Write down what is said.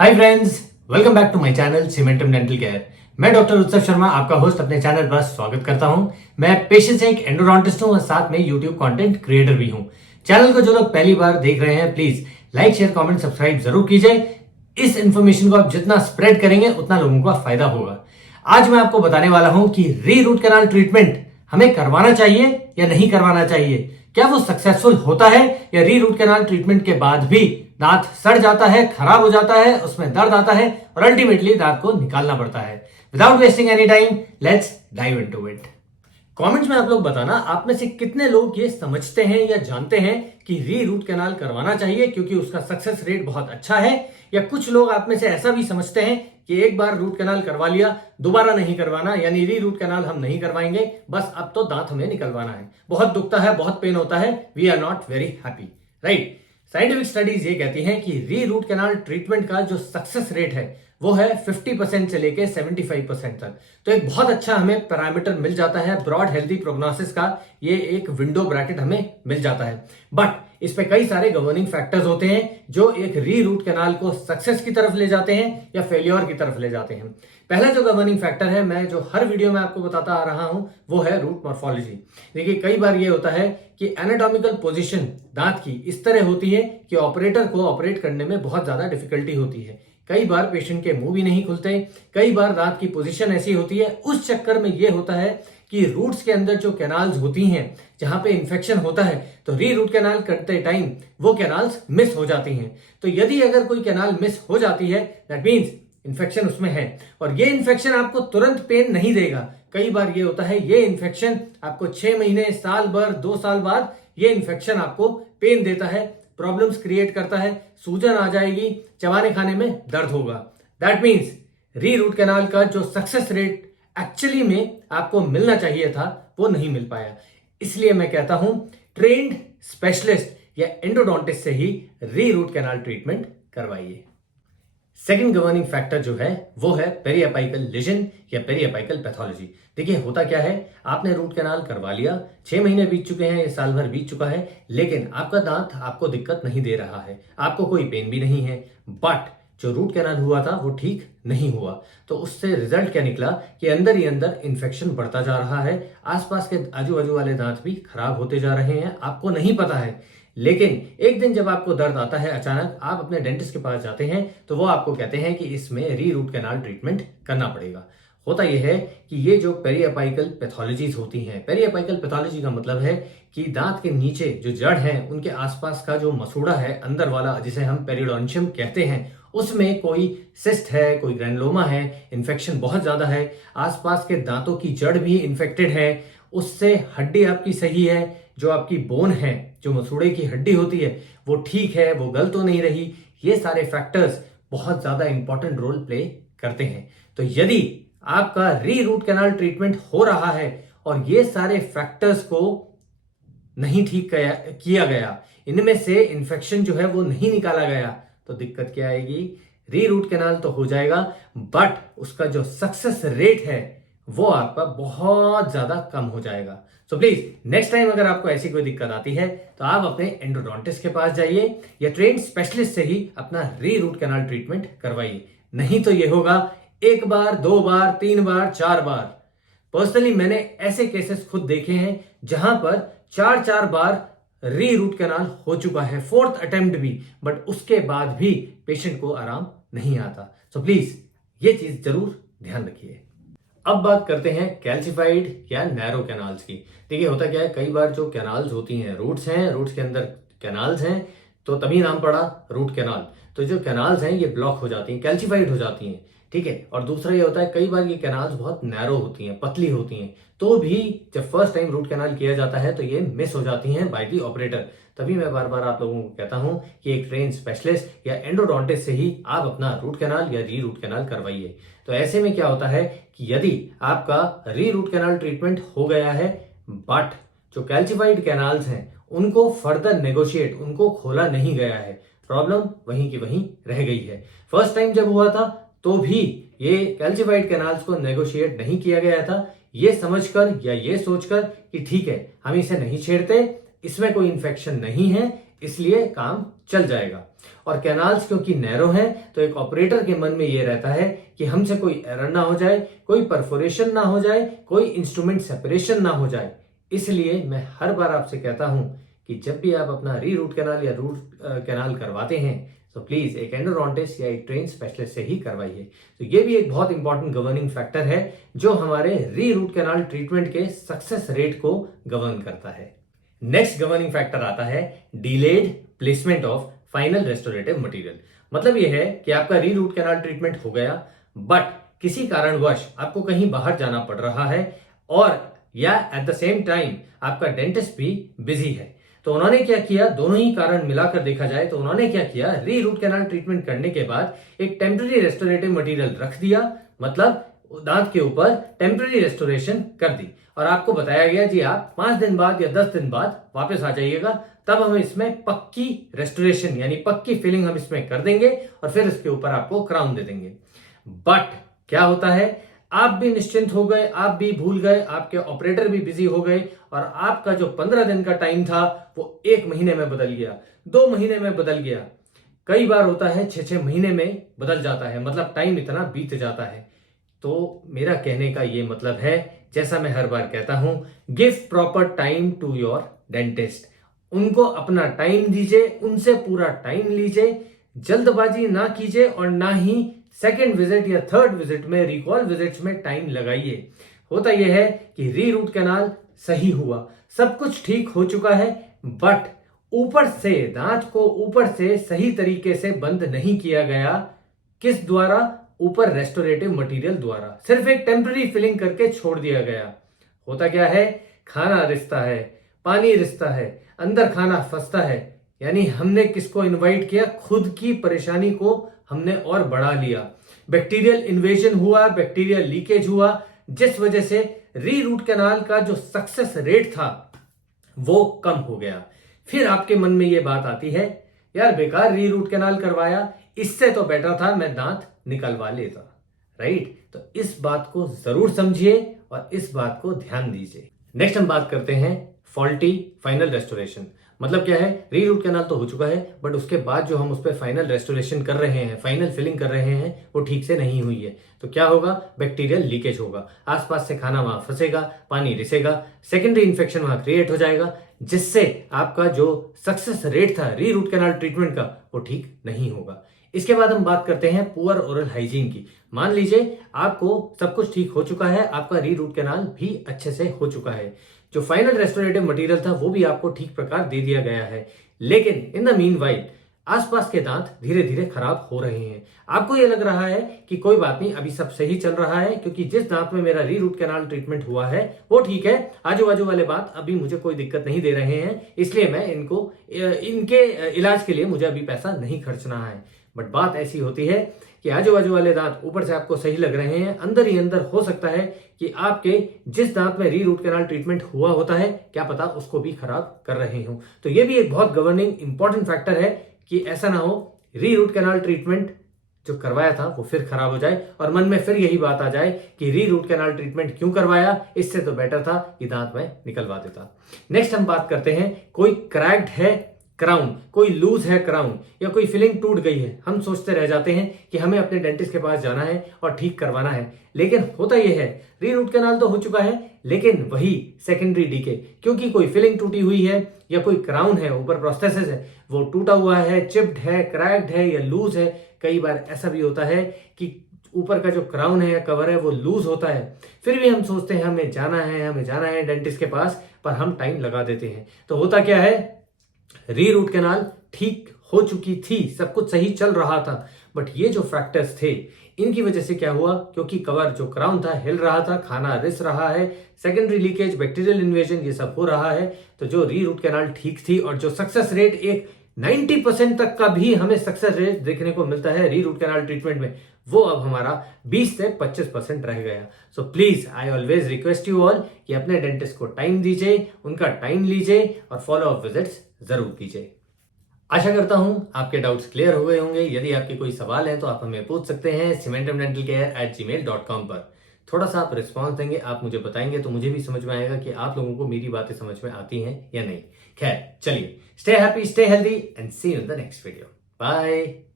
Hi friends, welcome back to my channel cementum dental care. मैं doctor Utsav Sharma आपका host अपने channel पर स्वागत करता हूं। मैं पेशे से एक एंडोडोंटिस्ट हूं और साथ में यूट्यूब कंटेंट क्रिएटर भी हूं। चैनल को जो लोग पहली बार देख रहे हैं, please like share comment subscribe जरूर कीजिए। इस इंफॉर्मेशन को आप जितना स्प्रेड करेंगे उतना लोगों का फायदा होगा। आज मैं आपको बताने वाला हूं कि री रूट कैनाल ट्रीटमेंट हमें करवाना चाहिए या नहीं करवाना चाहिए। क्या वो सक्सेसफुल होता है या री रूट कैनाल ट्रीटमेंट के बाद भी दांत सड़ जाता है, खराब हो जाता है, उसमें दर्द आता है और अल्टीमेटली दांत को निकालना पड़ता है। Without wasting any time, let's dive into it. Comments में आप लोग बताना, आप में से कितने लोग ये समझते हैं या जानते हैं कि री रूट कैनाल करवाना चाहिए क्योंकि उसका सक्सेस रेट बहुत अच्छा है, या कुछ लोग आप में से ऐसा भी समझते हैं कि एक बार रूट कैनाल करवा लिया, दोबारा नहीं करवाना, यानी री रूट कैनाल हम नहीं करवाएंगे, बस अब तो दांत हमें निकलवाना है। बहुत दुखता है, बहुत पेन होता है, we are not very happy, right. Scientific studies ये कहती हैं कि री रूट कैनाल ट्रीटमेंट का जो सक्सेस रेट है वो है 50% से लेके 75% तक। तो एक बहुत अच्छा हमें पैरामीटर मिल जाता है, ब्रॉड हेल्दी प्रोग्नोसिस का ये एक विंडो ब्रैकेट हमें मिल जाता है। बट इस पे कई सारे गवर्निंग फैक्टर्स होते हैं जो एक री रूट कैनाल को सक्सेस की तरफ ले जाते हैं या फेल्योर की तरफ ले जाते हैं। पहला जो गवर्निंग फैक्टर है, मैं जो हर वीडियो में आपको बताता आ रहा हूं, वो है रूट मॉर्फोलॉजी। देखिए, कई बार ये होता है कि एनाटॉमिकल पोजीशन दांत की इस तरह होती है कि ऑपरेटर को ऑपरेट करने में बहुत ज्यादा डिफिकल्टी होती है। कई बार पेशेंट के मुंह भी नहीं खुलते, कई बार दांत की पोजीशन ऐसी होती है, उस चक्कर में ये होता है कि रूट्स के अंदर जो कैनाल्स होती हैं, जहां पे इंफेक्शन होता है, तो री रूट कैनाल करते टाइम वो कैनाल्स मिस हो जाती हैं। तो यदि अगर कोई कैनाल मिस हो जाती है, दैट मीन्स इन्फेक्शन उसमें है, और ये इन्फेक्शन आपको तुरंत पेन नहीं देगा। कई बार ये होता है, ये इन्फेक्शन आपको 6 महीने, साल भर, 2 साल बाद ये इन्फेक्शन आपको पेन देता है, प्रॉब्लम्स क्रिएट करता है, सूजन आ जाएगी, चबाने खाने में दर्द होगा। दैट मीन्स री रूट कैनाल का जो सक्सेस रेट एक्चुअली में आपको मिलना चाहिए था वो नहीं मिल पाया। इसलिए मैं कहता हूं, ट्रेन्ड स्पेशलिस्ट या एंडोडोंटिस्ट से ही री रूट कैनाल ट्रीटमेंट करवाइए। सेकंड गवर्निंग फैक्टर जो है वो है पेरिएपाइकल लीजन या पेरिएपाइकल पैथोलॉजी। देखिए, होता क्या है, आपने रूट कैनाल करवा लिया, 6 महीने बीत चुके हैं, साल भर बीत चुका है, लेकिन आपका दांत आपको दिक्कत नहीं दे रहा है, आपको कोई पेन भी नहीं है, बट जो रूट कैनाल हुआ था वो ठीक नहीं हुआ। तो उससे रिजल्ट क्या निकला कि अंदर ही अंदर इन्फेक्शन बढ़ता जा रहा है, आसपास के आजू बाजू वाले दांत भी खराब होते जा रहे हैं, आपको नहीं पता है। लेकिन एक दिन जब आपको दर्द आता है, अचानक आप अपने डेंटिस्ट के पास जाते हैं, तो वो आपको कहते हैं कि इसमें री रूट कैनाल ट्रीटमेंट करना पड़ेगा। होता यह है कि ये जो पेरिएपाइकल पैथोलॉजीज होती हैं, पेरिएपाइकल पैथोलॉजी का मतलब है कि दांत के नीचे जो जड़ है, उनके आसपास का जो मसूड़ा है अंदर वाला, जिसे हम पेरियोडोंशियम कहते हैं, उसमें कोई सिस्ट है, कोई ग्रैनुलोमा है, इन्फेक्शन बहुत ज्यादा है, आसपास के दांतों की जड़ भी इन्फेक्टेड है, उससे हड्डी आपकी सही है, जो आपकी बोन है, जो मसूड़े की हड्डी होती है, वो ठीक है, वो गल तो नहीं रही। ये सारे फैक्टर्स बहुत ज्यादा इंपॉर्टेंट रोल प्ले करते हैं। तो यदि आपका री रूट कैनाल ट्रीटमेंट हो रहा है और ये सारे फैक्टर्स को नहीं ठीक किया गया, इनमें से इंफेक्शन जो है वो नहीं निकाला गया, तो दिक्कत क्या आएगी? री रूट कैनाल तो हो जाएगा, बट उसका जो सक्सेस रेट है वो आपका बहुत ज्यादा कम हो जाएगा। सो प्लीज नेक्स्ट टाइम अगर आपको ऐसी कोई दिक्कत आती है तो आप अपने एंडोडोंटिस्ट के पास जाइए या ट्रेन्ड स्पेशलिस्ट से ही अपना री रूट कैनाल ट्रीटमेंट करवाइए। नहीं तो ये होगा, 1 बार, 2 बार, 3 बार, 4 बार। पर्सनली मैंने ऐसे केसेस खुद देखे हैं जहां पर 4-4 बार री रूट कैनाल हो चुका है, 4th अटेम्प्ट भी, बट उसके बाद भी पेशेंट को आराम नहीं आता। सो प्लीज ये चीज जरूर ध्यान रखिए। अब बात करते हैं कैल्सिफाइड या नैरो कैनाल्स की। देखिए, होता क्या है, कई बार जो कैनाल्स होती हैं, रूट्स हैं, रूट्स के अंदर कैनाल्स हैं, तो तभी नाम पड़ा रूट कैनाल। तो जो कैनाल्स हैं ये ब्लॉक हो जाती हैं, कैल्सिफाइड हो जाती हैं, ठीक है। और दूसरा ये होता है, कई बार ये कैनाल्स बहुत नैरो होती हैं, पतली होती हैं, तो भी जब फर्स्ट टाइम रूट कैनाल किया जाता है तो ये मिस हो जाती हैं बाय दी ऑपरेटर। तभी मैं बार बार आप लोगों को कहता हूं कि एक ट्रेन स्पेशलिस्ट या एंडोडोंटिस्ट से ही आप अपना रूट कैनाल या री रूट कैनाल करवाइए। तो ऐसे में क्या होता है कि यदि आपका री रूट कैनाल ट्रीटमेंट हो गया है, बट जो कैल्सिफाइड कैनाल्स हैं उनको फर्दर नेगोशिएट, उनको खोला नहीं गया है, प्रॉब्लम वहीं की वहीं रह गई है। फर्स्ट टाइम जब हुआ था तो भी ये कैल्सिफाइड कैनाल्स को नेगोशिएट नहीं किया गया था, ये समझकर या ये सोचकर कि ठीक है, हम इसे नहीं छेड़ते, इसमें कोई इन्फेक्शन नहीं है, इसलिए काम चल जाएगा। और कैनाल्स क्योंकि नैरो हैं तो एक ऑपरेटर के मन में ये रहता है कि हमसे कोई एरर ना हो जाए, कोई परफोरेशन ना हो जाए, कोई इंस्ट्रूमेंट सेपरेशन ना हो जाए। इसलिए मैं हर बार आपसे कहता हूं कि जब भी आप अपना री रूट कैनाल या रूट कैनाल करवाते हैं तो प्लीज एक एंडोडोंटिस्ट या एक ट्रेन स्पेशलिस्ट से ही करवाइए। तो ये भी एक बहुत इंपॉर्टेंट गवर्निंग फैक्टर है जो हमारे री रूट कैनाल ट्रीटमेंट के सक्सेस रेट को गवर्न करता है। नेक्स्ट गवर्निंग फैक्टर आता है delayed placement of final restorative material. मतलब यह है कि आपका री रूट कैनाल ट्रीटमेंट हो गया बट किसी कारणवश आपको कहीं बाहर जाना पड़ रहा है और या एट द सेम टाइम आपका डेंटिस्ट भी बिजी है। तो उन्होंने क्या किया, दोनों ही कारण मिलाकर देखा जाए तो उन्होंने क्या किया, री रूट कैनाल ट्रीटमेंट करने के बाद एक टेम्पररी रेस्टोरेटिव मटेरियल रख दिया, मतलब दांत के ऊपर टेम्पररी रेस्टोरेशन कर दी और आपको बताया गया जी आप 5 दिन बाद या 10 दिन बाद वापस आ जाइएगा, तब हम इसमें पक्की रेस्टोरेशन यानी पक्की फिलिंग हम इसमें कर देंगे और फिर इसके ऊपर आपको क्राउन दे देंगे। बट क्या होता है, आप भी निश्चिंत हो गए, आप भी भूल गए, आपके ऑपरेटर भी बिजी हो गए और आपका जो 15 दिन का टाइम था वो 1 महीने में बदल गया, 2 महीने में बदल गया, कई बार होता है 6-6 महीने में बदल जाता है, मतलब टाइम इतना बीत जाता है। तो मेरा कहने का ये मतलब है, जैसा मैं हर बार कहता हूं, give proper time to your dentist. उनको अपना टाइम दीजिए, उनसे पूरा टाइम लीजिए, जल्दबाजी ना कीजिए और ना ही सेकेंड विजिट या थर्ड विजिट में, रिकॉल विजिट्स में टाइम लगाइए। होता यह है कि री रूट कैनाल सही हुआ, सब कुछ ठीक हो चुका है, बट ऊपर से दांत को ऊपर से सही तरीके से बंद नहीं किया गया। किस द्वारा? ऊपर रेस्टोरेटिव मटेरियल द्वारा, सिर्फ एक टेम्पररी फिलिंग करके छोड़ दिया गया। होता क्या है, खाना रिश्ता है, पानी रिश्ता है, अंदर खाना फंसता है, यानी हमने किसको इनवाइट किया, खुद की परेशानी को हमने और बढ़ा लिया। बैक्टीरियल इन्वेजन हुआ, बैक्टीरियल लीकेज हुआ, जिस वजह से री रूट कैनाल का जो सक्सेस रेट था वो कम हो गया। फिर आपके मन में ये बात आती है, यार बेकार री रूट कैनाल करवाया, इससे तो बेटर था मैं दांत निकलवा लेता, राइट? तो इस बात को जरूर समझिए और इस बात को ध्यान दीजिए। नेक्स्ट हम बात करते हैं फॉल्टी फाइनल रेस्टोरेशन। मतलब क्या है, री रूट कैनाल तो हो चुका है बट उसके बाद जो हम उस पर फाइनल रेस्टोरेशन कर रहे हैं, फाइनल फिलिंग कर रहे हैं, वो ठीक से नहीं हुई है। तो क्या होगा, बैक्टीरियल लीकेज होगा, आसपास से खाना वहां फंसेगा, पानी रिसेगा, सेकेंडरी इंफेक्शन वहां क्रिएट हो जाएगा, जिससे आपका जो सक्सेस रेट था री रूट कैनाल ट्रीटमेंट का वो ठीक नहीं होगा। इसके बाद हम बात करते हैं पुअर ओरल हाइजीन की। मान लीजिए आपको सब कुछ ठीक हो चुका है, आपका री रूट कैनाल भी अच्छे से हो चुका है, जो फाइनल रेस्टोरेटिव मटेरियल था वो भी आपको ठीक प्रकार दे दिया गया है, लेकिन इन द मीनवाइल आसपास के दांत धीरे धीरे खराब हो रहे हैं। आपको यह लग रहा है कि कोई बात नहीं, अभी सब सही चल रहा है क्योंकि जिस दांत में मेरा री रूट कैनाल ट्रीटमेंट हुआ है वो ठीक है, आजू बाजू वाले बात अभी मुझे कोई दिक्कत नहीं दे रहे हैं, इसलिए मैं इनके इलाज के लिए मुझे अभी पैसा नहीं खर्चना है। बट बात ऐसी होती है कि आजू बाजू वाले दांत ऊपर से आपको सही लग रहे हैं, अंदर ही अंदर हो सकता है कि आपके जिस दांत में री रूट कैनाल ट्रीटमेंट हुआ होता है, क्या पता उसको भी खराब कर रहे हो। तो ये भी एक बहुत गवर्निंग इंपॉर्टेंट फैक्टर है कि ऐसा ना हो री रूट कैनाल ट्रीटमेंट जो करवाया था वो फिर खराब हो जाए और मन में फिर यही बात आ जाए कि री रूट कैनाल ट्रीटमेंट क्यों करवाया, इससे तो बेटर था कि दांत में निकलवा देता। नेक्स्ट हम बात करते हैं, कोई क्रैक्ड है क्राउन, कोई लूज है क्राउन या कोई फिलिंग टूट गई है। हम सोचते रह जाते हैं कि हमें अपने डेंटिस्ट के पास जाना है और ठीक करवाना है, लेकिन होता यह है री रूट कैनाल तो हो चुका है लेकिन वही सेकेंडरी डीके, क्योंकि कोई फिलिंग टूटी हुई है या कोई क्राउन है, ऊपर प्रोस्थेसिस है, वो टूटा हुआ है, चिप्ड है, क्रैक्ड है या लूज है। कई बार ऐसा भी होता है कि ऊपर का जो क्राउन है या कवर है वो लूज होता है, फिर भी हम सोचते हैं हमें जाना है डेंटिस्ट के पास, पर हम टाइम लगा देते हैं। तो होता क्या है, री रूट कैनाल ठीक हो चुकी थी, सब कुछ सही चल रहा था, बट ये जो फैक्टर्स थे इनकी वजह से क्या हुआ, क्योंकि कवर जो क्राउन था हिल रहा था, खाना रिस रहा है, सेकेंडरी लीकेज, बैक्टीरियल इन्वेजन, ये सब हो रहा है। तो जो री रूट कैनाल ठीक थी और जो सक्सेस रेट एक 90% तक का भी हमें सक्सेस रेट देखने को मिलता है री रूट कैनाल ट्रीटमेंट में, वो अब हमारा 20 से 25% रह गया। So please I always request you all कि अपने डेंटिस्ट को टाइम दीजिए, उनका टाइम लीजिए और फॉलो अप विजिट्स जरूर कीजिए। आशा करता हूं आपके डाउट्स क्लियर हो गए होंगे। यदि आपके कोई सवाल है तो आप हमें पूछ सकते हैं cementumdentalcare@gmail.com पर। थोड़ा सा आप रिस्पॉन्स देंगे, आप मुझे बताएंगे तो मुझे भी समझ में आएगा कि आप लोगों को मेरी बातें समझ में आती हैं या नहीं। खैर चलिए, stay happy, stay healthy and see you in the next video. Bye.